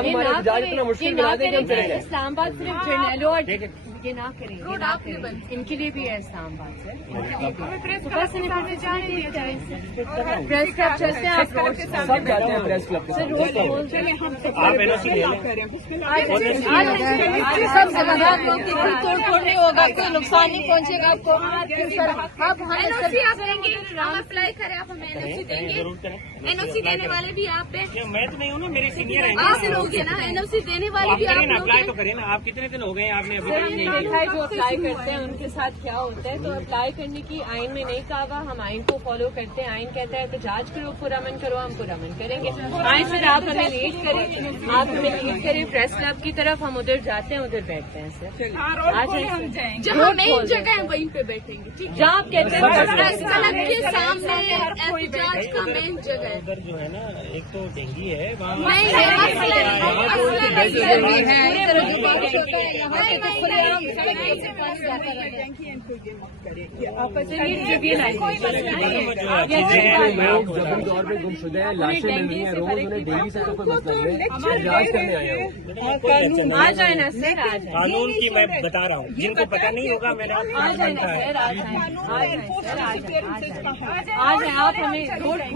آپ ہمارے احتجاج اتنا مشکل بنا دیں کہ ہم چلے جائیں. اسلام آباد صرف جرنیلوں اور یہ نہ کریں، ان کے لیے بھی ہے اسلام آباد سے. پریس کلب چلتے ہیں، آپ روڈ سب جاتے ہیں پریس کلب کے ساتھ. سب ذمہ دار لوگ کی کوئی توڑ پھوڑ نہیں ہوگا، کوئی نقصان نہیں پہنچے گا. تو آپ ہم اپلائی کریں، آپ ہمیں این او سی دیں گے. این او سی دینے والے بھی آپ ہیں. میں تو نہیں ہوں نا، میرے سینئر ہیں. آپ لوگ ہیں نا، این او سی دینے والے بھی آپ لوگ اپلائی ہیں. تو کریں نا. آپ کتنے دن ہو گئے آپ نے ابھی تک دیکھا ہے جو اپلائی کرتے ہیں ان کے ساتھ کیا ہوتا ہے. تو اپلائی کرنے کی آئین میں نہیں کہا ہوا، ہم آئین کو فالو کرتے ہیں. آئین کہتا ہے احتجاج کرو، پرامن کرو، ہم پرامن کریں گے. آئین سے آپ ہمیں لیڈ کریں، آپ ہمیں لیڈ کریں پریس کلب کی طرف. ہم ادھر جاتے ہیں، ادھر بیٹھتے ہیں سر. جہاں مین جگہ ہے وہیں پہ بیٹھیں گے. ٹھیک ہے، جہاں آپ کہتے ہیں پریس کلب کے سامنے احتجاج کا مین جگہ ہے. ادھر جو ہے نا ایک تو ڈینگی ہے وہاں. نہیں لوگ جبری طور پہ گم شدہ ہیں، لاشیں مل رہی ہیں روز. انہیں ڈیلی سے تو کوئی مسئلہ نہیں ہے، احتجاج کرنے آئے ہوں. آ جائیں نا سر، آ جائیں. قانون کی میں بتا رہا ہوں، جن کو پتہ نہیں ہوگا میں نے آپ کو آ جائیں بتایا ہے. سر، آ جائیں. آپ ہمیں روڈ